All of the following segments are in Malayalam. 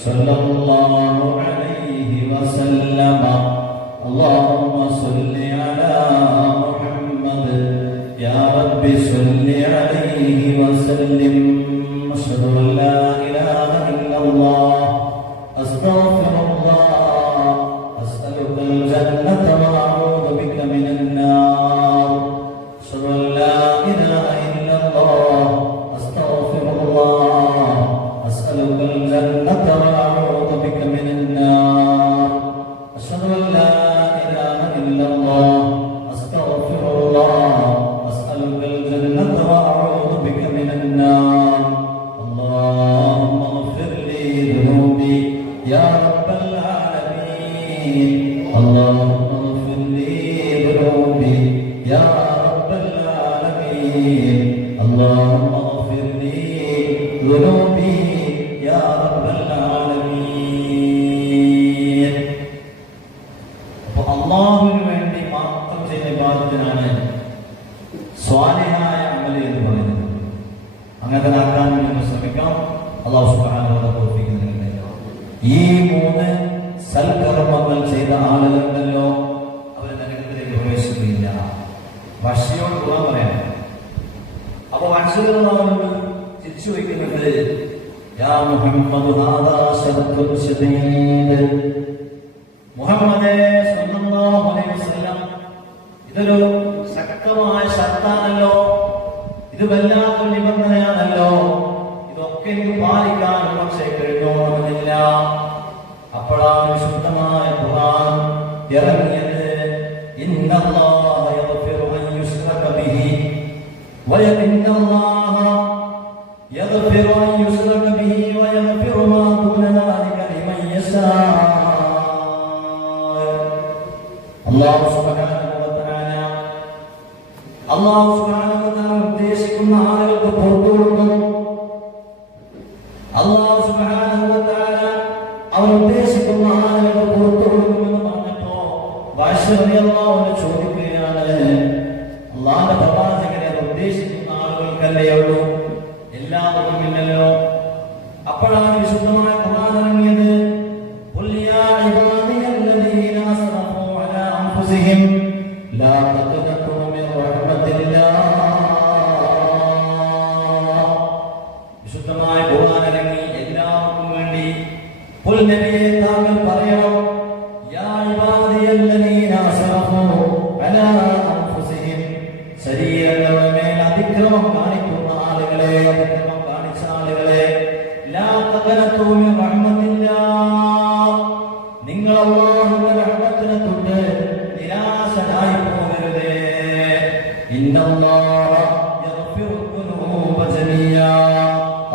സല്ലല്ലാഹു അലൈഹി വസല്ലമ. اللهم صل على محمد يا رب صل عليه وسلم. أشهد أن لا إله إلا الله أستغفر الله أسألك الجنة وأعوذ بك من النار. أشهد أن لا إله إلا الله أستغفر الله أسألك الجنة وأعوذ بك من النار. أشهد أن لا إلا الله أستغفر الله أسألك الجنة وأعوذ بك من النار. اللهم اغفر لي ذنوبي يا رب العالمين. اللهم اغفر لي ذنوبي يا رب العالمين. اللهم اغفر لي ذنوبي يا رب العالمين. അല്ലാഹുവിന് വേണ്ടി മാത്രം ചെയ്യുന്ന ഇബാദത്തിനാണ് സ്വാലിഹായ അമൽ എന്ന് പറയുന്നത്. അങ്ങനെ ആക്കാൻ വേണ്ടി ശ്രമിക്കാം. അല്ലാഹു സുബ്ഹാനഹു വ തആല തൗഫീഖ് നൽകട്ടെ. ഈ 3 സൽക്കർമ്മങ്ങൾ ചെയ്ത ആളുകളുണ്ടല്ലോ, അവർ നരകത്തിലേക്ക് പ്രവേശിക്കുകയില്ല. വശിയോട് ഖുർആൻ പറയാം. അപ്പൊ വശിയോട് തിരിച്ചു വയ്ക്കുന്നുണ്ട്, യാ മുഹമ്മദ് ഹാദാ ശർത്തുൻ ശദീദ്. മുഹമ്മദേ സല്ലല്ലാഹു അലൈഹി വസല്ലം, ഇതൊരു ശക്തമായ ശർത്താണല്ലോ, ഇത് വല്ലാത്തൊരു നിബന്ധനയാണല്ലോ, ഇതൊക്കെ എനിക്ക് പാലിക്കാൻ പക്ഷേ കഴിഞ്ഞോണമെന്നില്ല. അപ്പോഴാണ് വിശുദ്ധമായ ഖുർആൻ ഇറങ്ങിയത്. ഇന്നല്ലാഹ യഗ്ഫിറു അൻ യുശ്റക ബിഹി വയഇന്നല്ലാഹ യഗ്ഫിറു അൻ യുശ്റക ബിഹി വയഗ്ഫിറു മാ ദൂന ദാലിക ലിമൻ യശാ. അല്ലാഹു സുബ്ഹാനഹു വ തആല ഉദ്ദേശിക്കുന്ന ആളുകൾക്ക് പുറത്തു കൊടുക്കും. അല്ലാഹു സുബ്ഹാനഹു വ തആല അവർ ഉദ്ദേശിക്കുന്ന ആളുകൾക്ക് പുറത്തു കൊടുക്കുമെന്ന് പറഞ്ഞപ്പോ റളിയല്ലാഹു അൻഹു ചോദിക്കുകയാണ്, അല്ലാഹുവിന്റെ പ്രവാചകനെ ഉദ്ദേശിക്കുന്ന ആളുകൾക്കല്ലേ ഉള്ളൂ, എല്ലാവർക്കും ഇല്ലല്ലോ. അപ്പോഴാണ് വിശുദ്ധമായ ഖുർആൻ ഇറങ്ങിയത്. ഖുൽ യാ ഇബാദിയല്ലദീന അസ്റഫൂ അലാ അൻഫുസിഹിം ലാ തഖ്നതു മിൻ റഹ്മത്തില്ലാഹ്. വിശുദ്ധമായ ഖുർആൻ ഇറങ്ങി എല്ലാവർക്കും വേണ്ടി. ഖുൽ നബിയെ താങ്കൾ പറയണം, യാ ഇബാദിയല്ലദീന അസ്റഫൂ അലാ അൻഫുസിഹിം, ശരീരങ്ങളുടെ മേൽ അതിക്രമം കാണിക്കുന്ന ആളുകളെ, അതിക്രമം കാണിച്ച ആളുകളെ, ലാ തഖ്നതു മിൻ റഹ്മത്തില്ലാഹ്, നിങ്ങൾ അല്ലാഹുവിന്റെ റഹ്മത്തിനെ തൊട്ട് നിരാശരായി പോകരുതേ. ഇന്നല്ലാഹ യഗ്ഫിറു ദുനൂബ ജമീഅ,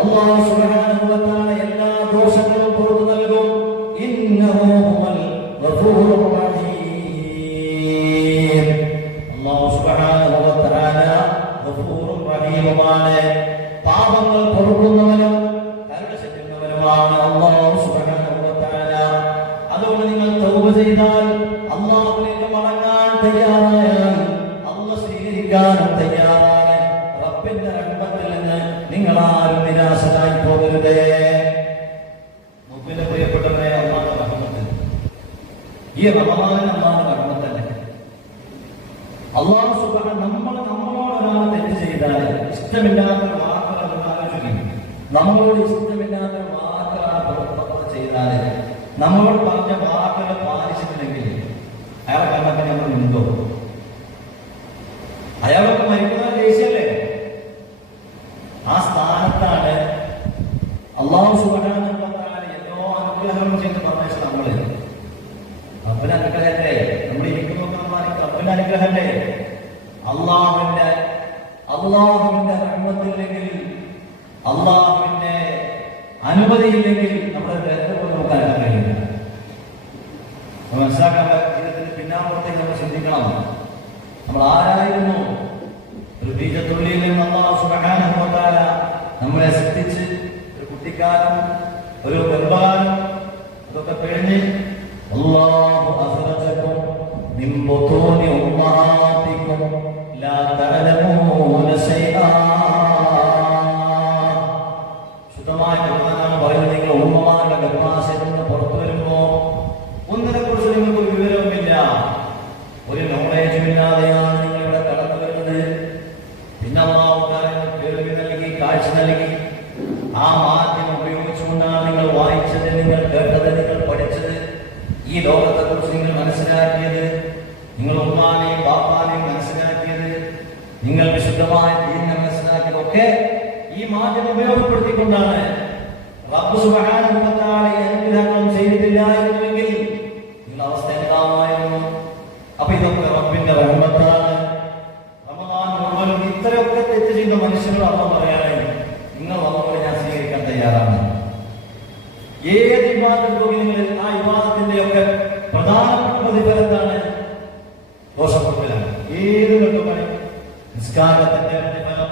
അല്ലാഹു സുബ്ഹാനഹു വ തആല എല്ലാ ദോഷങ്ങളും പുറത്തു നൽകും. ഇന്നഹു ഹുവൽ ഗഫൂറുർ റഹീം. അല്ലാഹു സുബ്ഹാനഹു വ തആല ഗഫൂറുർ റഹീമാണ്, പാപങ്ങൾ പൊറുക്കുന്നവനും കരുണ ചെയ്യുന്നവനുമാണ് അല്ലാഹു സുബ്ഹാനഹു വ തആല. അതുകൊണ്ട് നിങ്ങൾ തൗബ ചെയ്താൽ, അല്ലാഹുവിലേക്ക് മടങ്ങാൻ തയ്യാറായാൽ, അല്ലാഹു സ്വീകരിക്കാനും തയ്യാറാണ്, റബ്ബിന്റെ റഹ്മത്തിൽ നിന്ന് നിങ്ങൾ ആരും നിരാശരായി പോകരുതേ. മുഅ്മിനീന പ്രിയപ്പെട്ടവരെ, അല്ലാഹുവിന്റെ റഹ്മത്ത് ഈ റമദാനിൽ അല്ലാഹുവിന്റെ റഹ്മത്തല്ലേ. അല്ലാഹു സുബ്ഹാനഹു നമ്മളോട് ഒരാൾ തെറ്റ് ചെയ്താൽ, ഇഷ്ടമില്ലാത്ത വാക്കുകൾ ആലോചിക്കും, നമ്മളോട് ഇഷ്ടമില്ലാത്ത വാക്കുകൾ ചെയ്താൽ, നമ്മളോട് പറഞ്ഞ വാക്കുകൾ പാലിച്ചിട്ടുണ്ടെങ്കിൽ അയാളെ കണ്ടപ്പോൾ നമ്മൾ ഉണ്ടോ? അയാളൊക്കെ മരിക്കുന്ന ദേഷ്യല്ലേ? ആ സ്ഥാനത്താണ് അല്ലാഹു സുബ്ഹാനഹു വ തആല എല്ലോ അനുഗ്രഹം ചെയ്ത് പറഞ്ഞ നമ്മള്. റബ്ബിന്റെ അനുഗ്രഹല്ലേ നമ്മൾ ഇരിക്കുമ്പോൾ റബ്ബിന്റെ അനുഗ്രഹല്ലേ? അള്ളാഹുവിന്റെ റഹ്മത്തില്ലെങ്കിൽ, അള്ളാഹുവിന്റെ അനുമതിയില്ലെങ്കിൽ നമ്മുടെ നമുക്ക് അറിയാൻ കഴിയില്ല. മനസ്സിലാക്കാൻ ജീവിതത്തിന്റെ പിന്നാമ്പുറത്തേക്ക് നമ്മൾ ചിന്തിക്കണം. നമ്മൾ ആരായിരുന്നു? ഒരു ബീജത്തുള്ളിയിൽ നിന്ന് അല്ലാഹു സുബ്ഹാനഹു വ തആല നമ്മളെ സൃഷ്ടിച്ച് ഒരു കുട്ടിക്കാലം, ഒരു ഗർഭകാലം, അതൊക്കെ കഴിഞ്ഞ് അല്ലാഹു അഖ്റജകും മിൻ ബുതൂനി ഉമ്മഹാതികും ലാ തഅലമൂന ശൈആ. ശുദ്ധമായ ഖുർആനാണ് പറയുന്നത്, നിങ്ങൾ ഉമ്മമാരുടെ ഗർഭ വായിച്ചത്, നിങ്ങൾ കേട്ടത്, നിങ്ങൾ പഠിച്ചത്, ഈ ലോകത്തെ കുറിച്ച് നിങ്ങൾ മനസ്സിലാക്കിയത്, നിങ്ങൾ ഉമ്മാനെയും ബാപ്പാനെയും മനസ്സിലാക്കിയത്, നിങ്ങൾ വിശുദ്ധമായ ദീനിനെ മനസ്സിലാക്കിയതൊക്കെ ഈ മാധ്യമം ഉപയോഗപ്പെടുത്തിക്കൊണ്ടാണ്. റബ്ബ് സുബ്ഹാനഹു വ തആല അനുഗ്രഹം ചെയ്തിട്ടില്ലായിരുന്നുവെങ്കിൽ നിങ്ങളുടെ അവസ്ഥ എന്താമായിരുന്നു? അപ്പൊ ഇതൊക്കെ റബ്ബിന്റെ റഹ്മത്താണ്. റമദാൻ മുഴുവനും ഇത്രയൊക്കെ തെറ്റ് ചെയ്ത മനുഷ്യരോട് അമ്മ പറയാണ്, നിങ്ങൾ വന്നപ്പോൾ ഞാൻ സ്വീകരിക്കാൻ തയ്യാറാണ്. ഏത് വിവാദത്തിൽ പോയി നിങ്ങൾ ആ വിവാദത്തിന്റെ ഒക്കെ പ്രധാനപ്പെട്ട പ്രതിഫലത്താണ് ദോഷപ്പെടുത്തലാണ്. ഏത് കണ്ടുപണി നിസ്കാരത്തിന്റെ പ്രതിഫലം,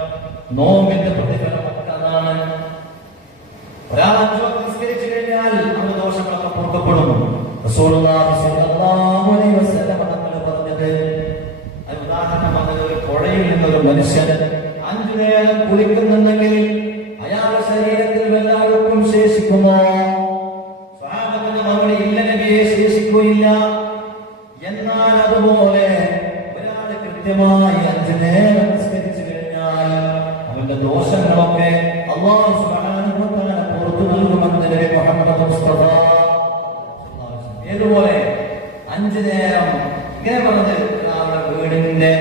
നോമ്പിന്റെ പ്രതിഫലം ഒക്കെ അതാണ്. ഒരാൾ 5 വക്ത് നിസ്കരിച്ചു കഴിഞ്ഞാൽ അവന്റെ ദോഷങ്ങളൊക്കെ പൊറുക്കപ്പെടും. റസൂലുള്ളാഹി സ്വല്ലല്ലാഹു അലൈഹി വസല്ലം തങ്ങൾ പറഞ്ഞത്, അത് ഉദാഹരണം പറഞ്ഞത്, ഒരു പുഴയിൽ നിന്നൊരു മനുഷ്യൻ 5 നേരം കുളിക്കുന്നുണ്ടെങ്കിൽ അയാളുടെ ശരീരത്തിൽ വല്ല അഴുക്കും ശേഷിക്കുമോ? സ്വഹാബത്തിന്റെ മറുപടി, ഇല്ല നബിയെ, ശേഷിക്കുകയില്ല. എന്നാൽ അതുപോലെ ഒരാൾ കൃത്യമായി 5 നേരം നിസ്കരിച്ചു കഴിഞ്ഞാൽ അവന്റെ ദോഷങ്ങളൊക്കെ അല്ലാഹു സുബ്ഹാനഹു വ തആല പുറത്തു നൽകുമെന്ന് നബി മുഹമ്മദ് മുസ്തഫ. ഏതുപോലെ 5 നേരം ഇങ്ങനെ പറഞ്ഞത്, നമ്മുടെ വീടിന്റെ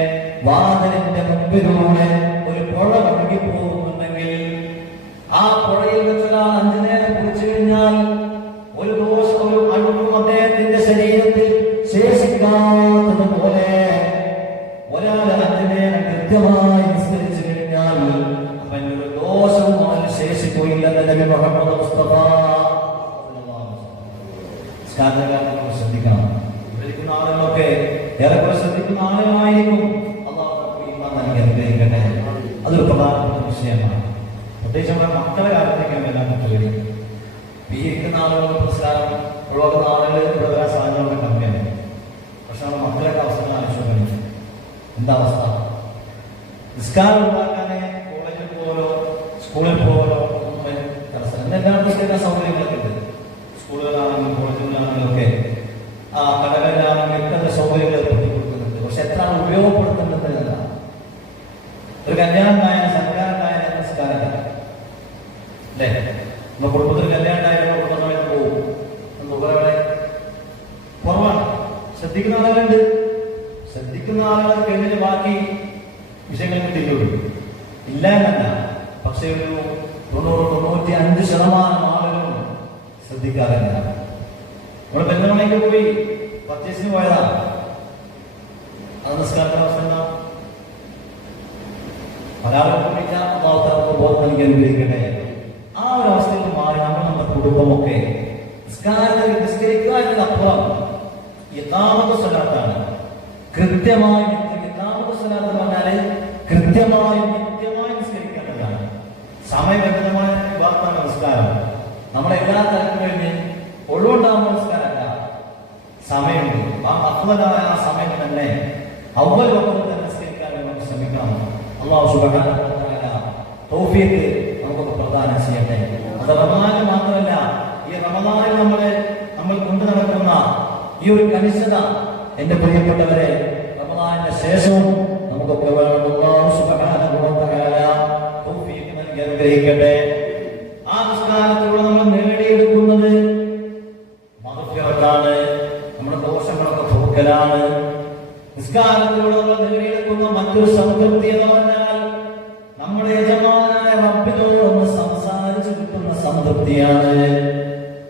വാതിലിന്റെ മുമ്പിലൂടെ ഒരു പുഴ ഒഴുകി പോകുന്നുണ്ടെങ്കിൽ ആ പുഴയിൽ വെച്ചാൽ 5 നേരം കുളിച്ചു കഴിഞ്ഞാൽ ഒരു ദോഷം, ഒരു അഴുക്കും അദ്ദേഹത്തിന്റെ ശരീരത്തിൽ ശേഷിക്കാത്തതുപോലെ ഒരാൾ 5 നേരം കൃത്യമായി നിസ്കരിച്ചു കഴിഞ്ഞാൽ അവന്റെ ഒരു ദോഷവും അവന് ശേഷിക്കുകയില്ലെന്ന് നബി മുഹമ്മദ് മുസ്തഫ. ശ്രദ്ധിക്കണം. ശ്രദ്ധിക്കുന്ന ആളുകളൊക്കെ ഏറെക്കുറെ ശ്രദ്ധിക്കുന്ന ആളുകളായിരിക്കും. അല്ലാഹു ഈമാൻ നൽകി അനുഗ്രഹിക്കട്ടെ. അതൊരു പ്രധാനപ്പെട്ട വിഷയമാണ്. പ്രത്യേകിച്ച് നമ്മുടെ മക്കളെ കാര്യത്തിലേക്കാണ് എല്ലാം പേടി. ഇരിക്കുന്ന ആളുകൾ പുരസ്കാരം ഒഴിവാക്കുന്ന ആളുകൾ ഇവിടെ വരാൻ സാധ്യതകളുടെ കമ്മിയാണ്. പക്ഷെ നമ്മുടെ മക്കളുടെ അവസ്ഥ ആലോചിച്ചു. എന്താ അവസ്ഥ? നിസ്കാരം ഉണ്ടാക്കാനേ കോളേജിൽ പോലോ സ്കൂളിൽ പോലോ എന്തെല്ലാം പുസ്തക സൗകര്യങ്ങളൊക്കെ ഉണ്ട്. സ്കൂളുകളാണെങ്കിലും കോളേജുകളാണെങ്കിലും ഒക്കെ കടകളിലാണെങ്കിലും ഒക്കെ സൗകര്യങ്ങൾ ഏർപ്പെടുത്തി കൊടുക്കുന്നുണ്ട്. പക്ഷെ എത്ര ഉപയോഗപ്പെടുത്തുന്നത് എന്നല്ല. ഒരു കല്യാണമായ സർക്കാരുണ്ടായ നിസ്കാരം അല്ലേ? നമ്മുടെ കുടുംബത്തിൽ കല്യാണമായ കുടുംബങ്ങളിൽ പോകും. ഉപകളെ കുറവാണ്. ശ്രദ്ധിക്കുന്ന ആളുകളുണ്ട്. ശ്രദ്ധിക്കുന്ന ആളുകൾ കഴിഞ്ഞിട്ട് ബാക്കി വിഷയങ്ങൾക്ക് തിരിഞ്ഞു ഇല്ല എന്നല്ല. പക്ഷെ ഒരു 90-95% ആളുകളും ശ്രദ്ധിക്കാറില്ല. നമ്മൾ പെരുന്തൽമണ്ണയ്ക്ക് പോയി പർച്ചേസിന് പോയതാ. അത് നിസ്കാരത്തിന്റെ അവസ്ഥ എന്താ? ഒരാളെ ബോധം നൽകി അനുഗ്രഹിക്കട്ടെ. ആ ഒരു അവസ്ഥയിൽ മാറി നമ്മുടെ കുടുംബമൊക്കെ നിസ്കരിക്കുക എന്നതിനപ്പുറം ഇഖാമത്ത് സ്വലാത്താണ്. കൃത്യമായി ഇഖാമത്ത് സ്വലാത്ത് എന്ന് പറഞ്ഞാല് കൃത്യമായി നിത്യമായി നിസ്കരിക്കേണ്ടതാണ്. സമയബന്ധിതമായ വാർത്താണ് നിസ്കാരം. നമ്മുടെ എല്ലാ തലക്കും കഴിഞ്ഞ് ഒഴിവുണ്ടാകുന്ന നിസ്കാരമല്ല, സമയമുണ്ട്. ആ അഫ്ളലായ ആ സമയം തന്നെ അവ്വൽ വഖ്തിൽ തന്നെ നിസ്കരിക്കാൻ നമുക്ക് ശ്രമിക്കണം. അല്ലാഹു സുബ്ഹാനഹു വ തആല തൗഫീഖ് നമുക്ക് പ്രദാനം ചെയ്യട്ടെ. അത് റമദാനിൽ മാത്രമല്ല, ഈ റമദാനിൽ നമ്മൾ കൊണ്ടു നടക്കുന്ന ഈ ഒരു കനിഷ്ഠത എന്റെ പ്രിയപ്പെട്ടവരെ റമദാനിന്റെ ശേഷവും നമുക്കൊക്കെ വേണം. അല്ലാഹു സുബ്ഹാനഹു വ തആല തൗഫീഖ് നൽകി അനുഗ്രഹിക്കട്ടെ. ആ നിസ്കാരത്തിലൂടെ നമ്മൾ നേടിയെടുക്കുന്നത് മഗ്ഫിറത്താണ്. നമ്മുടെ ദോഷങ്ങളൊക്കെ പൊറുക്കലാണ്. നിസ്കാരത്തിലൂടെ നമ്മൾ നേടിയെടുക്കുന്ന മറ്റൊരു സംതൃപ്തി എന്ന് പറഞ്ഞാൽ നമ്മുടെ യജമാനായ റബ്ബിനോടൊന്ന് സംസാരിച്ച് കിട്ടുന്ന സംതൃപ്തിയാണ്.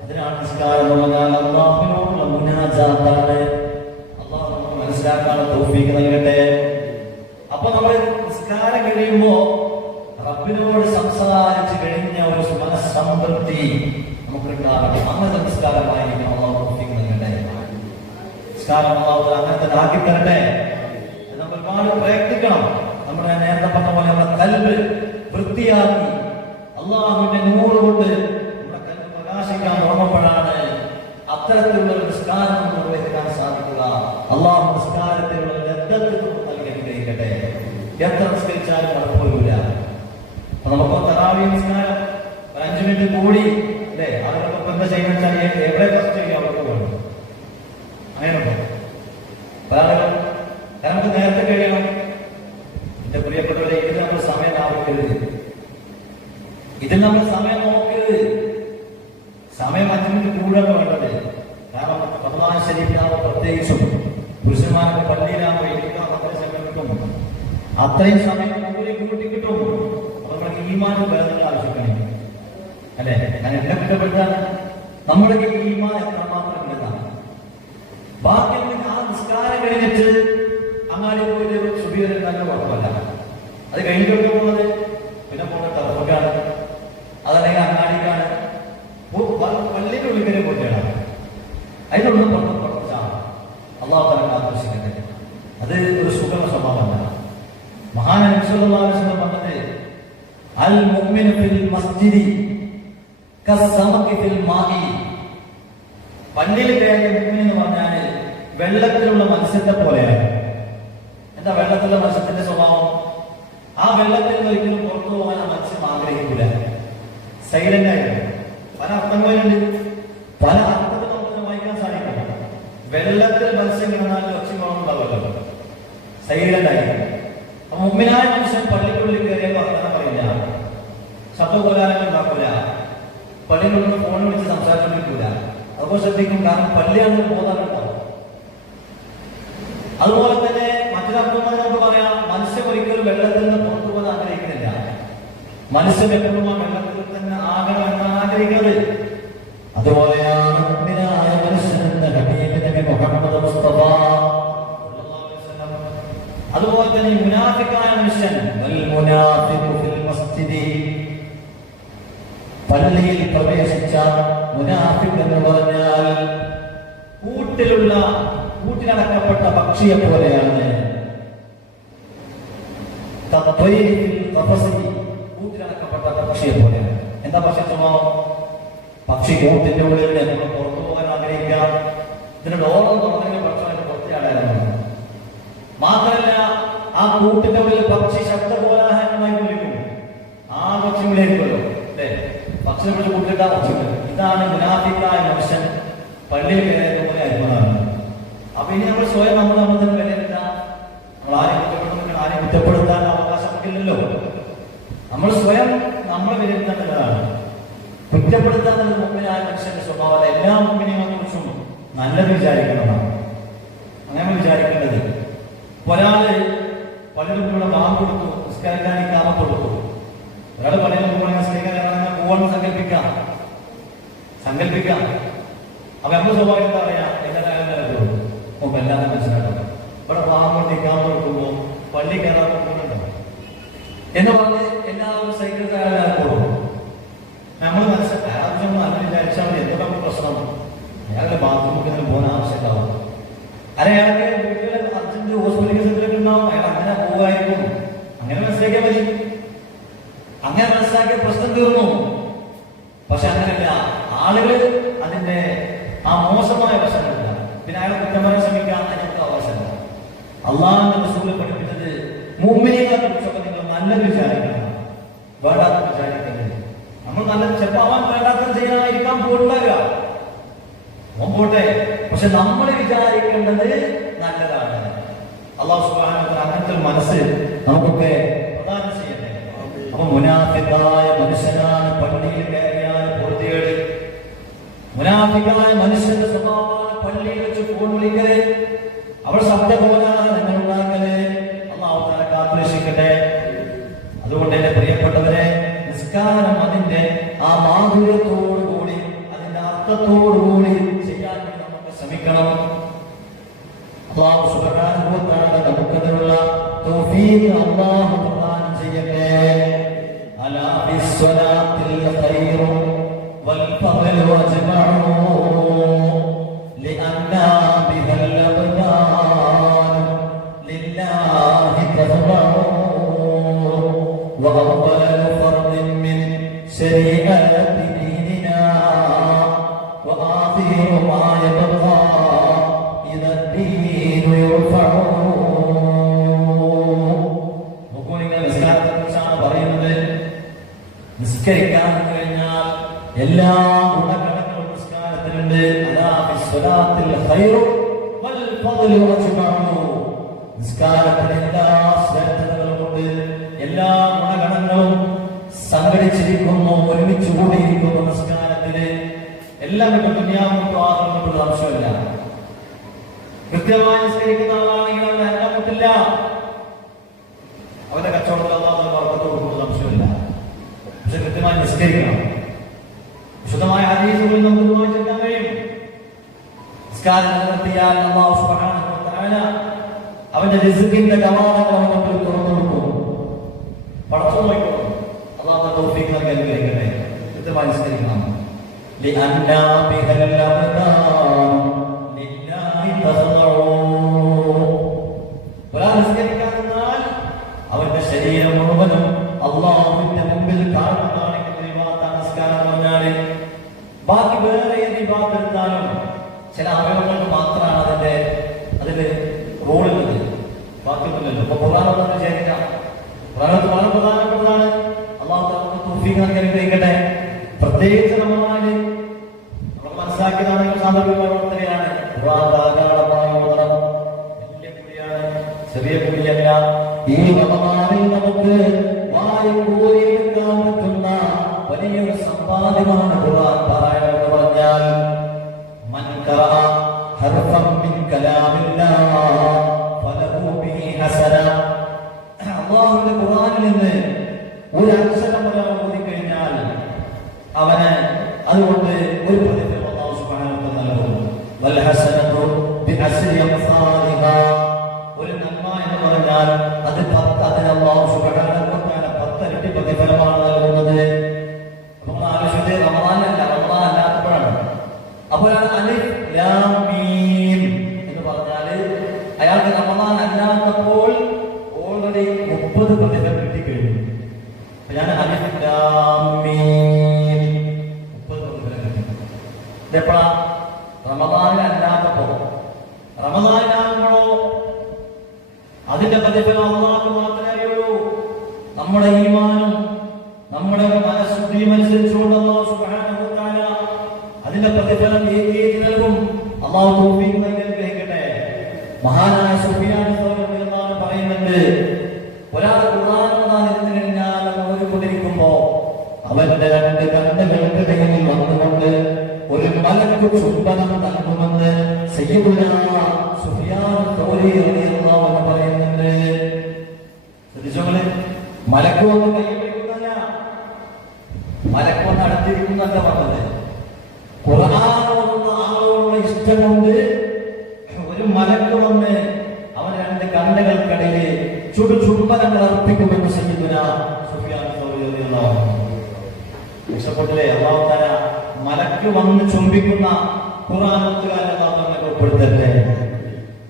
അതിനാണ് നിസ്കാരം എന്ന് പറഞ്ഞാൽ അല്ലാഹുവിനോടുള്ള മുനാജാത്താണ്. അല്ലാഹു നമുക്ക് മനസ്സിലാക്കാനുള്ള തൗഫീഖ് നൽകട്ടെ. അപ്പൊ നമ്മൾ നിസ്കാരം കഴിയുമ്പോ റബ്ബിനോട് സംസാരിച്ച് കഴിഞ്ഞ ഒരു മനസ്സംതൃപ്തി നമുക്കുണ്ടാകട്ടെ. അങ്ങനത്തെ നിസ്കാരമായിരിക്കും. അല്ലാഹു തൗഫീഖ് നൽകട്ടെ. നിസ്കാരം അല്ലാഹു അങ്ങനത്തെ ആക്കി തരട്ടെ. നമ്മൾ ഒരുപാട് പ്രയത്നിക്കണം. നമ്മുടെ നേരത്തെ പറഞ്ഞ പോലെ നമ്മുടെ കൽബ് വൃത്തിയാക്കി അല്ലാഹുവിന്റെ നൂറ് കൊണ്ട് നമ്മുടെ കൽബ് പ്രകാശിക്കാൻ ഓർമ്മപ്പെടാണ് അത്തരത്തിലുള്ള ഒരു നിസ്കാരം നിർവഹിക്കാൻ സാധിക്കുക. അല്ലാഹു നിസ്കാരത്തിലുള്ള ലദ്ദത്ത് നൽകി അനുഗ്രഹിക്കട്ടെ. എത്ര നിസ്കരിച്ചാലും കുഴപ്പമില്ല. അപ്പൊ നമുക്ക് തറാവീഹ് നിസ്കാരം 5 മിനിറ്റ് കൂടി അല്ലേ? ആളുകൾക്ക് എന്താ ചെയ്യുന്ന എവിടെ ഫസ്റ്റ് ചെയ്യുക അവർക്ക് വേണം. അങ്ങനെ കാരണം നമുക്ക് നേരത്തെ കഴിയണം. എന്റെ പ്രിയപ്പെട്ടവരെ, ഇത് നമ്മൾ സമയം ആവരുത്. ഇതിൽ നമ്മൾ സമയം നോക്കരുത്. സമയം 5 മിനിറ്റ് കൂടുതൽ വേണ്ടത്. കാരണം റമദാൻ ശരീരത്തിനാവുമ്പോൾ പ്രത്യേകിച്ചും പുരുഷന്മാർക്ക് പള്ളിയിലാകുമ്പോൾ ഇരിക്കാൻ അത്രയും സമയം കിട്ടും, അത്രയും സമയം കൂട്ടി കിട്ടും. അപ്പൊ നമ്മൾക്ക് ഈമാൻ വേറെ ആവശ്യമാണ് അല്ലെ? ഞാൻ എന്നെ കുറ്റപ്പെടുത്താണ്. നമ്മുടെ ഈമാൻ എത്രമാത്രം ഉള്ളതാണ്. ബാക്കി ആ നിസ്കാരം കഴിഞ്ഞിട്ട് അങ്ങാടി പോയിട്ട് സുബീരൻ തന്നെ കുഴപ്പമല്ല. അത് കഴിഞ്ഞിട്ട് പോകുന്നത് പിന്നെ പോകുന്ന ടർഫക്കാണ്, അതല്ലെങ്കിൽ അങ്ങാടിക്കാണ്, പള്ളിയുടെ ഉള്ളിക്കരെ പോയിട്ടാണ്. അതിനൊന്നും പുറത്താണ്. അള്ളാഹു തആല ആകർഷിക്കട്ടെ. അത് ഒരു സുഖമ സ്വഭാവമല്ല. മഹാനായ നബി സല്ലല്ലാഹു അലൈഹി വസല്ലം പറഞ്ഞത് അൽ മുഅ്മിനു ഫിൽ മസ്ജിദി കസ്സമകി ഫിൽ മാഇ. പള്ളിയിൽ കയറിയ മുഅ്മിൻ എന്ന് പറഞ്ഞാൽ വെള്ളത്തിലുള്ള മത്സ്യത്തെ പോലെയാണ്. എന്താ വെള്ളത്തിലുള്ള മത്സ്യത്തിന്റെ സ്വഭാവം? ആ വെള്ളത്തിൽ ഒരിക്കലും പുറത്തു പോകാൻ ആ മത്സ്യം ആഗ്രഹിക്കൂല, സൈലന്റ് ആയിരുന്നു. പല അർത്ഥങ്ങളുണ്ട്, പല അർത്ഥത്തിൽ നമുക്ക് വായിക്കാൻ സാധിക്കും. വെള്ളത്തിൽ മത്സ്യം കിടന്നാൽ ഒച്ചയുണ്ടാവുമല്ലോ, സൈലന്റ് ആയിരുന്നു. അപ്പൊ മുമ്പിനായ മനുഷ്യൻ പള്ളിക്കുള്ളിൽ കയറിയ വർത്തമാനം പറയില്ല, ശബ്ദകോലാഹലങ്ങൾ ഉണ്ടാക്കൂല, പള്ളിക്കുള്ളിൽ ഫോൺ വിളിച്ച് സംസാരിച്ചുകൊണ്ടിരിക്കൂല. അതുപോലെ ശ്രദ്ധിക്കും, കാരണം പള്ളിയാണെന്ന് ബോധമുണ്ടാവും. അതുപോലെ തന്നെ മറ്റൊരർത്ഥമായി നമുക്ക് പറയാം, മനുഷ്യൻ ഒരിക്കലും വെള്ളത്തിൽ നിന്ന് പുറത്തു പോകാൻ ആഗ്രഹിക്കുന്നില്ല. മനുഷ്യൻ എപ്പോഴും ആ വെള്ളത്തിൽ തന്നെ ആകണമെന്നാണ് ആഗ്രഹിക്കുന്നത്. അതുപോലെയാണ് മുഅ്മിനായ മനുഷ്യൻ എന്ന ഹബീബ് നബി മുഹമ്മദ് മുസ്തഫ സല്ലല്ലാഹു അലൈഹി വസല്ലം. അതുപോലെ തന്നെ മുനാഫിക്കായ മനുഷ്യൻ വൽ മുനാഫിഖു ഫിൽ മസ്ജിദി, പള്ളിയിൽ പ്രവേശിച്ച മുനാഫിഖ് എന്ന് പറഞ്ഞാൽ കൂട്ടിലടക്കപ്പെട്ട പക്ഷിയെ പോലെയാണ്. കൂട്ടിലടക്കപ്പെട്ട പക്ഷിയെ പോലെയാണ്. എന്താ പക്ഷി സ്വഭാവം? പക്ഷി കൂട്ടിന്റെ ഉള്ളിൽ നമ്മൾ പുറത്തു പോകാൻ ആഗ്രഹിക്കാം. ഇതിന്റെ ഡോറൊന്നും തുറന്നെങ്കിൽ പക്ഷി പുറത്തിയാടായിരുന്നു. മാത്രമല്ല, ആ കൂട്ടിന്റെ ഉള്ളിൽ പക്ഷി ശബ്ദകോലാഹലമായി വിളിക്കും. ആ പക്ഷി വിളിക്കുമല്ലോ അല്ലെ? പക്ഷിനെ വിളിച്ച് കൂട്ടിലിട്ടാ പക്ഷികൾ. ഇതാണ് മുനാഫിക്കായ മനുഷ്യൻ പള്ളിയിൽ കയറിയ പോലെ അത്ഭുതമാണ്. അപ്പൊ ഇനി നമ്മൾ സ്വയം നമ്മൾ തന്നെ വിലയിരുത്താം. നമ്മൾ ആരെയും കുറ്റപ്പെടുത്തുന്ന ആരെയും കുറ്റപ്പെടുത്താൻ അവകാശപ്പെട്ടില്ലല്ലോ. നമ്മൾ സ്വയം നമ്മളെ വിലയിരുത്തേണ്ടതാണ്. കുറ്റപ്പെടുത്താൻ മുമ്പിനായ മനുഷ്യന്റെ സ്വഭാവം എല്ലാ മുമ്പിനെയും കുറിച്ചും നല്ലത് വിചാരിക്കുന്നതാണ്. അങ്ങനെ വിചാരിക്കേണ്ടത്. ഒരാള് പള്ളിയുടെ ബാങ്ക് കൊടുത്തു, നിസ്കരിക്കാൻ കാമത്ത് കൊടുത്തു. ഒരാൾ പള്ളിയിൽ പോകണമെങ്കിൽ നിസ്കരിക്കാൻ പോവാണെന്ന് സങ്കല്പിക്കാം. അപ്പൊ നമ്മൾ സ്വഭാവം എന്താ പറയാ? എല്ലാവരും മുമ്പ് എല്ലാവരും മനസ്സിലാക്കണം. ഇവിടെ പാമ്പുകൊണ്ട് കാമ കൊടുക്കുമ്പോ പള്ളി കയറാൻ പോകുന്നുണ്ടോ എന്ന് പറഞ്ഞ് എല്ലാവരും സൈക്കിൾ പോകും. നമ്മൾ മനസ്സിലാവശ്യം നല്ല വിചാരിച്ചാൽ മതി. എന്തൊക്കെ പ്രശ്നം? അയാളുടെ ബാത്റൂമിൽ പോകാൻ ആവശ്യമുണ്ടാവും. അയാൾക്ക് വീട്ടിലെ അർജന്റ് ഹോസ്പിറ്റൽ സെന്ററിൽ ഉണ്ടാവും. അയാൾ അങ്ങനെ പോകായിരിക്കും. അങ്ങനെ മനസ്സിലാക്കിയാൽ മതി. അങ്ങനെ മനസ്സിലാക്കിയ പ്രശ്നം തീർന്നു. പക്ഷെ അങ്ങനെയല്ല, ആളുകൾ അതിന്റെ ആ മോശമായ വശങ്ങളില്ല. പിന്നെ അയാളെ കുറ്റം പറയാൻ ശ്രമിക്കാൻ അതിനൊക്കെ അവകാശമില്ല. അള്ളാഹുവിന്റെ റസൂൽ പഠിപ്പിച്ചത് മുഅ്മിനീങ്ങളെ കുറിച്ചൊക്കെ നിങ്ങൾ നല്ലത് വിചാരിക്കണം, വേണ്ടാത്ത വിചാരിക്കരുത്. നമ്മൾ നല്ലത് ചെപ്പാവാൻ വേണ്ടാത്തത് ചെയ്യാനായിരിക്കാം പോയിട്ടുണ്ടാകുക, പോട്ടെ. പക്ഷെ നമ്മൾ വിചാരിക്കേണ്ടത് നല്ലതാണ്. അള്ളാഹു സുബ്ഹാനഹു വ തആല അങ്ങനത്തെ മനസ്സ് നമുക്കൊക്കെ പ്രദാനം ചെയ്യട്ടെ. അപ്പൊ മുനാഫിഖായ മനുഷ്യനാണ് പള്ളിയിൽ കയറിയാൽ പൂർത്തിയേട്. മുനാഫിഖായ മനുഷ്യന്റെ സ്വഭാവമാണ് പള്ളിയിൽ വെച്ച് ഫോൺ വിളിക്കല്, അവർ ശബ്ദകോലാഹലങ്ങൾ ഉണ്ടാക്കല്. അല്ലാഹു തആല കാത്തുരക്ഷിക്കട്ടെ. അതുകൊണ്ട് എന്റെ പ്രിയപ്പെട്ടവരെ, നിസ്കാരം അതിന്റെ ആ മാധുര്യത്തോടുകൂടി അതിന്റെ അർത്ഥത്തോടുകൂടി ചെയ്യാൻ നമുക്ക് ശ്രമിക്കണം. അല്ലാഹു സുബ്ഹാനഹു വ തആല നമുക്കതിനുള്ള തൗഫീഖ് അല്ലാഹു പ്രദാനം ചെയ്യട്ടെ. അലാ ബിസ്സലാത്തിൽ ഖൈറു വൽ ഫദ്ലു അജ്മഉ ലിഅന്നാ ബിഹൽ അബ്ദാൻ ലില്ലാഹി തസ്ബഉ വ അഫ്ളു ഫർദിൻ മിൻ ശരീഅത്തി ദീനിനാ വ ആഖിറു മാ യബ്ഖാ ഇദാ ദീനു യുർഫഉ. നിസ്കരിക്കാൻ കഴിഞ്ഞാൽ എല്ലാ ഗുണഗണങ്ങളും നിസ്കാരത്തിലുണ്ട്. നിസ്കാരത്തിന് എല്ലാ ശ്രേഷ്ഠതകളുമുണ്ട്, എല്ലാ ഗുണഗണങ്ങളും സംഘടിച്ചിരിക്കുന്നു, ഒരുമിച്ച് കൂടിയിരിക്കുന്നു നിസ്കാരത്തില്. എല്ലാം കിട്ടും, ദുനിയാവും ആഹ്റവും കിട്ടുന്ന സംശയമില്ല. കൃത്യമായി നിസ്കരിക്കുന്ന ആളാണെങ്കിൽ അവൻ എല്ലാം കിട്ടില്ല, അവന്റെ കച്ചവടത്തിൽ അല്ലാതെ വർക്കത്ത് കൊടുക്കുന്ന സംശയമില്ല. പക്ഷെ കൃത്യമായി നിസ്കരിക്കണം. വിശുദ്ധമായ ഹദീസുകളിൽ നമുക്ക് വായിച്ചെടുക്കാൻ കഴിയും. നിസ്കാരം നിലനിർത്തിയാൽ അല്ലാഹു സുബ്ഹാനഹു വ തആല അവന്റെ റിസ്കിന്റെ കവാടങ്ങൾ അവന്റെ മുമ്പിൽ തുറന്നു കൊടുക്കും. പടച്ചു നോക്കണം. അല്ലാഹു തൗഫീഖ് നൽകി അനുഗ്രഹിക്കട്ടെ. കൃത്യമായി നിസ്കരിക്കണം. ലിഅന്നാ ബിഹൽ അബ്ദാൻ ലില്ലാഹി തസ്മഊ. ഒരാൾ നിസ്കരിക്കാൻ നിന്നാൽ അവന്റെ ശരീരം മുഴുവനും അല്ലാഹുവിന്റെ മുമ്പിൽ കാണുന്നതാണെങ്കിൽ നിസ്കാരം പറഞ്ഞാൽ ബാക്കി വേറെ ഏത് ഇബാദത്ത് എടുത്താലും ചില അവയവങ്ങൾക്ക് മാത്രമാണ് അതിന് റോളുള്ളത്, ബാക്കിയൊന്നുമില്ലല്ലോ. അപ്പൊ ഖുർആൻ ഒന്ന് വിചാരിക്കാം, ഖുർആൻ വളരെ പ്രധാനപ്പെട്ടതാണ്. അല്ലാഹു തആല തൗഫീഖ് നൽകി അനുഗ്രഹിക്കട്ടെ. പ്രത്യേകിച്ച് നമ്മൾ മനസ്സിലാക്കിയതാണെങ്കിൽ സാന്ദർഭിക പ്രവർത്തനയാണ്. ഖുർആൻ ധാരാളമായി ഓതണം. വലിയ കുടിയാണ്, ചെറിയ കുടിയല്ല. ഈ റമദാനിൽ നമുക്ക് വായു കോരിയെടുക്കാൻ പറ്റുന്ന വലിയൊരു സമ്പാദ്യമാണ് ഖുർആൻ പാരായണം എന്ന് പറഞ്ഞാൽ. മൻ ഖറഅ ഹർഫൻ മിൻ കലാമില്ലാഹ് ഫലഹു ബിഹി ഹസന. അല്ലാഹുവിന്റെ ഖുർആനിൽ നിന്ന് ഒരു അക്ഷരം ഒരാൾ ഓതിക്കഴിഞ്ഞാൽ അവന് അതുകൊണ്ട് ഒരു പ്രതിഫലം അല്ലാഹു സുബ്ഹാനഹു വ തആല നൽകും. വൽ ഹസനതു ബിഅസ്രി അംസാലിഹാ. ഒരു നന്മ എന്ന് പറഞ്ഞാൽ അത് 10, അതിന് അല്ലാഹു സുബ്ഹാനഹു വ തആല 10 ഇരട്ടി പ്രതിഫലമാണ് നൽകുന്നത്. അപ്പോൾ അലിഫ് ലാം മീം എന്ന് പറഞ്ഞാല് അയാൾക്ക് റമദാൻ അല്ലാത്തപ്പോൾ ഓൾറെഡി 30 പ്രതിഫലം കിട്ടിക്കഴിഞ്ഞു. ഞാൻ അലിഫ് ലാം മീം 30 പ്രതിഫലം കിട്ടി. ഇതെപ്പോഴാ? റമദാനിൽ അല്ലാത്തപ്പോ. റമദാനിലാകുമ്പോഴോ അതിന്റെ പ്രതിഫലം അല്ലാഹുവിന് മാത്രമേ അറിയുള്ളൂ. നമ്മുടെ ഈമാനും നമ്മുടെ മനഃശുദ്ധിയും അനുസരിച്ചുകൊണ്ട് അല്ലാഹു സുബ്ഹാനഹു വ തആല അതിന്റെ പ്രതിഫലം ഏകീകരിച്ച് നൽകും. അല്ലാഹു തൗഫീഖ് നൽകി അനുഗ്രഹിക്കട്ടെ. മഹാനായ സുഫിയാൻ റളിയല്ലാഹു അൻഹു പറയുന്നുണ്ട്, ഒരാൾ ഖുർആൻ ഓതാൻ ഇരുന്ന് കഴിഞ്ഞാൽ ഓതിക്കൊണ്ടിരിക്കുമ്പോ അവന്റെ 2 കണ്ണുകൾക്കിടയിൽ വന്നുകൊണ്ട് ഒരു മലക്ക് ചുംബനം നൽകുമെന്ന് സയ്യിദുനാ സുഫിയാൻ തൗരി റളിയല്ലാഹു അൻഹു പറയുന്നുണ്ട്. ശ്രദ്ധിച്ചോളെ, മലക്ക് വന്ന് കൈ പിടിക്കുന്നല്ല, മലക്ക് വന്ന് അടുത്തിരിക്കുന്നല്ല പറഞ്ഞത്. ഖുർആൻ ഓതുന്ന ആളോടുള്ള ഇഷ്ടം കൊണ്ട് ഒരു മലക്ക് വന്ന് അവൻ 2 കണ്ണുകൾക്കിടയിൽ ചുംബനങ്ങൾ അർപ്പിക്കുമെന്ന് സയ്യിദുനാ സുഫിയാൻ തൗരി റളിയല്ലാഹു അൻഹു. രക്ഷപ്പെട്ടില്ലേ? അല്ലാഹു തആല മലക്ക് വന്ന് ചുംബിക്കുന്ന ഖുർആൻ ഓതുകാരെ അല്ലാഹു നമ്മെ ഉൾപ്പെടുത്തട്ടെ.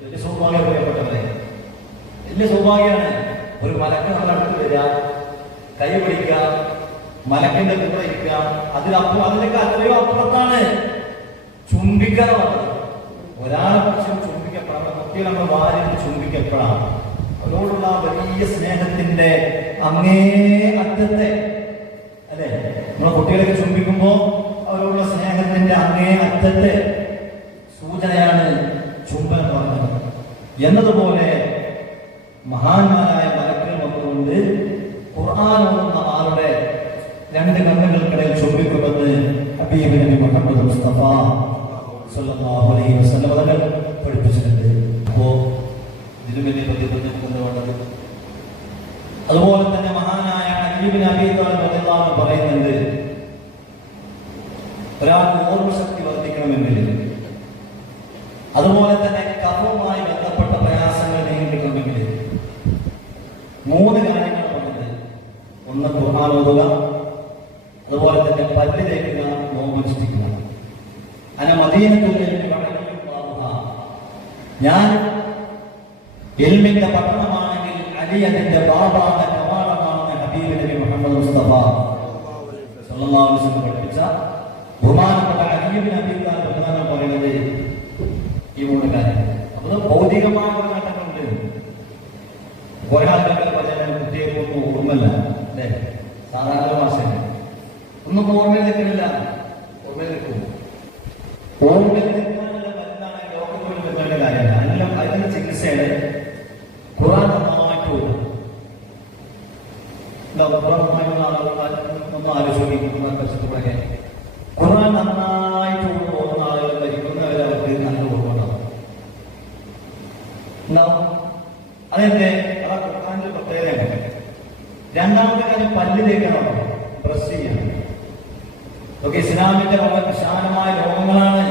വലിയ സൗഭാഗ്യം പറയപ്പെട്ടവരെ, വലിയ സൗഭാഗ്യമാണ്. ഒരു മലക്ക് നമ്മുടെ അടുത്ത് വരിക, കൈ പിടിക്കുക, മലക്കിന്റെ കൂടെ ഇരിക്കുക. അതിലേക്ക് അത്രയോ അപ്പുറത്താണ് ചുംബിക്കാൻ പറഞ്ഞത്. ഒരാളെ പക്ഷെ ചുംബിക്കപ്പെടാം, കുട്ടികൾ നമ്മൾ വാരി ചുംബിക്കപ്പെടാം. അവരോടുള്ള വലിയ സ്നേഹത്തിന്റെ അങ്ങേ അറ്റത്തെ, അല്ലെ, നമ്മളെ കുട്ടികളൊക്കെ ചുംബിക്കുമ്പോ അവരോടുള്ള സ്നേഹത്തിന്റെ അങ്ങേ അറ്റത്തെ സൂചനയാണ് ചുംബനം പറഞ്ഞത്. എന്നതുപോലെ മഹാന്മാരായ മലക്കുകൾ വന്നുകൊണ്ട് ഖുർആൻ ഓതുന്ന ആളുടെ 2 കണ്ണുകൾക്കിടയിൽ ചുംബിക്കുമെന്ന് ഹബീബ് നബി മുഹമ്മദ് മുസ്തഫ സ്വല്ലല്ലാഹു അലൈഹി വസല്ലം തങ്ങൾ പഠിപ്പിച്ചിട്ടുണ്ട്. അപ്പോ ഇതിനു വലിയ പ്രതിബദ്ധത വേണ്ടത്. അതുപോലെ തന്നെ മഹാനായ അലി ഇബ്നു അബീ ത്വാലിബ് റളിയല്ലാഹു അൻഹു പറയുന്നുണ്ട്, ഒരാൾക്ക് ഓർമ്മശക്തി വർദ്ധിക്കണമെങ്കിൽ, അതുപോലെ തന്നെ കഫവുമായി ബന്ധപ്പെട്ട പ്രയാസങ്ങൾ നീങ്ങിക്കിട്ടണമെങ്കിൽ 3 കാര്യങ്ങൾ പറഞ്ഞത്. ഒന്ന് ഖുർആൻ ഓതുക, അതുപോലെ തന്നെ പല്ല് തേക്കുക, നോമ്പനുഷ്ഠിക്കുക. ഞാൻ ഇൽമിന്റെ പട്ടണമാണെങ്കിൽ അലി അതിന്റെ ബാബാണ്, കവാടമാണെന്ന് ഹബീബ് നബി മുഹമ്മദ് മുസ്തഫ സ്വല്ലല്ലാഹു അലൈഹി വസല്ലം പഠിപ്പിച്ച ബഹുമാനപ്പെട്ട അലി ഇബ്നു അബീ ത്വാലിബ് പ്രധാനം പറയുന്നത് ഈ 3 കാര്യങ്ങൾ. അപ്പോൾ ഭൗതികമായ നേട്ടങ്ങളുണ്ട്. കുറെ ആൾക്കാർ പറഞ്ഞാൽ കുട്ടികൾക്കൊന്നും ഓർമ്മല്ല, അല്ലെ? സാധാരണ ഭാഷയാണ്, ഒന്നും ഓർമ്മയിൽ നിൽക്കുന്നില്ല. ഓർമ്മയിൽ നിൽക്കും. ഓർമ്മയിൽ നിൽക്കാനുള്ള മരുന്നാണ് ലോകത്തോട് നിൽക്കേണ്ട കാര്യമല്ല. എല്ലാം അതിന്റെ ചികിത്സയാണ് ഖുർആൻ നന്നായിട്ട് ഓടും. ഖുർആൻ നന്നായി ഒന്ന് ആലോചിക്കും. ഖുർആൻ നന്നായിട്ട് അതെന്റെ അതാ ഖുർആനിന്റെ പ്രത്യേകതയാണ്. രണ്ടാമത്തെ കാര്യം പല്ല് തേക്കണം, ബ്രഷ് ചെയ്യണം. ഓക്കെ, ഇസ്ലാമിന്റെ വളരെ വിശാലമായ ലോകങ്ങളാണ്